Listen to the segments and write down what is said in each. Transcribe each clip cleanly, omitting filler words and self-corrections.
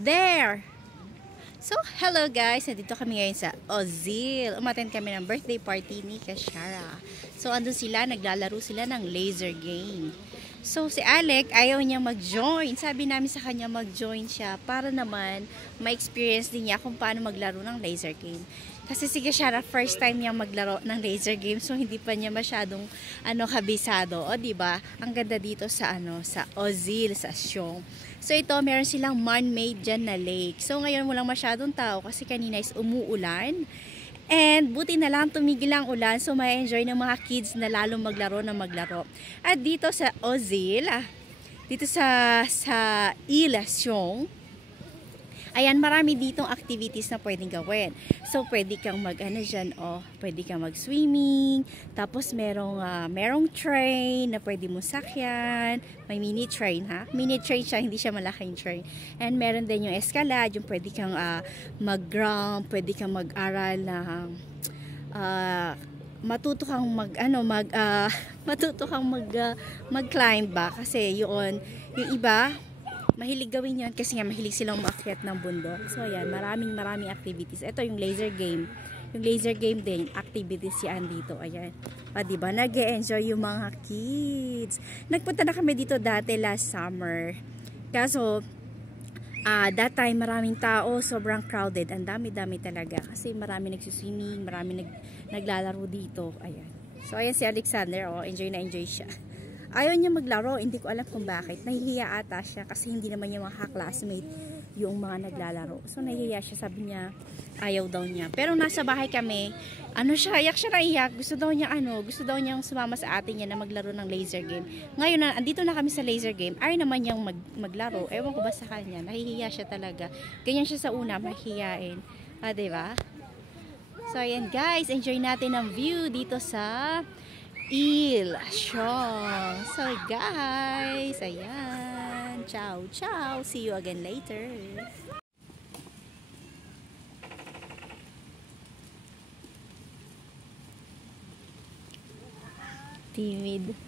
There! So, hello guys! Nandito kami ngayon sa Ozil. Umattend kami ng birthday party ni Kashara. So, andun sila, naglalaro sila ng laser game. So, si Alec, ayaw niya mag-join. Sabi namin sa kanya mag-join siya para naman ma-experience din niya kung paano maglaro ng laser game. Kasi si Kashara, first time niya maglaro ng laser game. So, hindi pa niya masyadong kabisado. O, diba? Ang ganda dito sa, sa Ozil, sa Sion. So, ito, meron silang man-made dyan na lake. So, ngayon walang masyadong tao kasi kanina is umuulan. And, buti na lang tumigil ang ulan. So, may enjoy ng mga kids na lalong maglaro na maglaro. At dito sa Ozil, dito sa Ile Sion, ayan, marami ditong activities na pwedeng gawin. So, pwede kang pwede kang mag-swimming. Tapos, merong train na pwede mo sakyan. May mini train, ha? Mini train siya, hindi siya malaking train. And meron din yung escalade, yung pwede kang mag-ramp, pwede kang mag-aral na matuto kang mag-climb ba? Kasi yung iba, mahilig gawin yan kasi nga mahilig silang maakyat ng bundok. So, ayan, maraming activities. Ito yung laser game. Yung laser game din, activities yan dito. Ayan. Diba? Nag-e-enjoy yung mga kids. Nagpunta na kami dito dati last summer. Kaso, that time maraming tao, sobrang crowded. Ang dami-dami talaga. Kasi marami nagsuswimming, marami naglalaro dito. Ayan. So, ayan si Alexander. Oh, enjoy na enjoy siya. Ayaw niya maglaro, hindi ko alam kung bakit. Nahihiya ata siya kasi hindi naman yung mga classmate yung mga naglalaro. So, nahihiya siya. Sabi niya, ayaw daw niya. Pero nasa bahay kami, iyak siya naiyak. Gusto daw niyang sumama sa atin niya na maglaro ng laser game. Ngayon, andito na kami sa laser game. Ayaw naman niyang maglaro. Ewan ko ba sa kanya. Nahihiya siya talaga. Ganyan siya sa una, mahihiyain. Diba? So, ayan guys, enjoy natin ang view dito sa Ile Sion. So guys, ayan. Ciao, ciao. See you again later. Timid.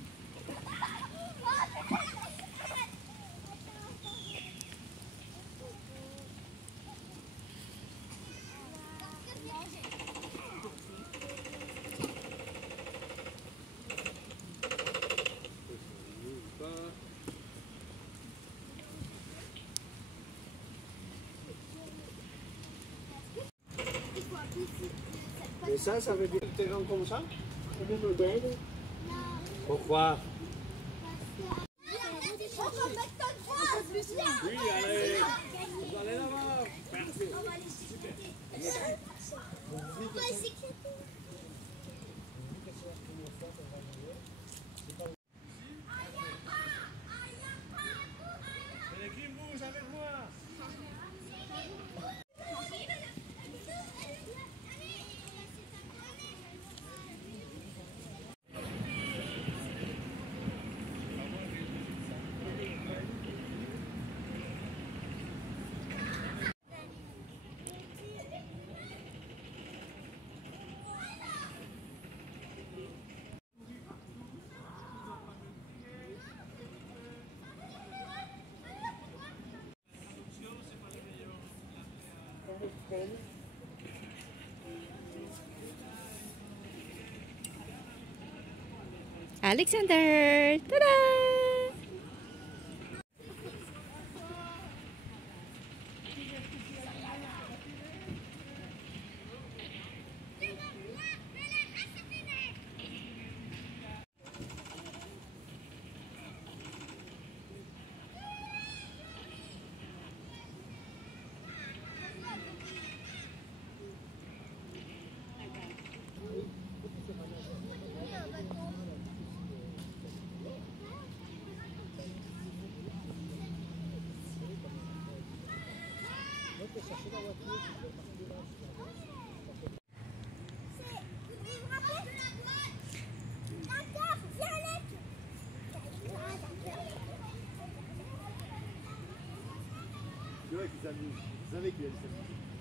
Mais ça veut dire terrain comme ça? C'est des modèles? Pourquoi? Oui, allez! Vous allez là-bas! Alexander! Tada! C'est vrai qu'ils s'amusent. Vous savez qu'ils s'amusent.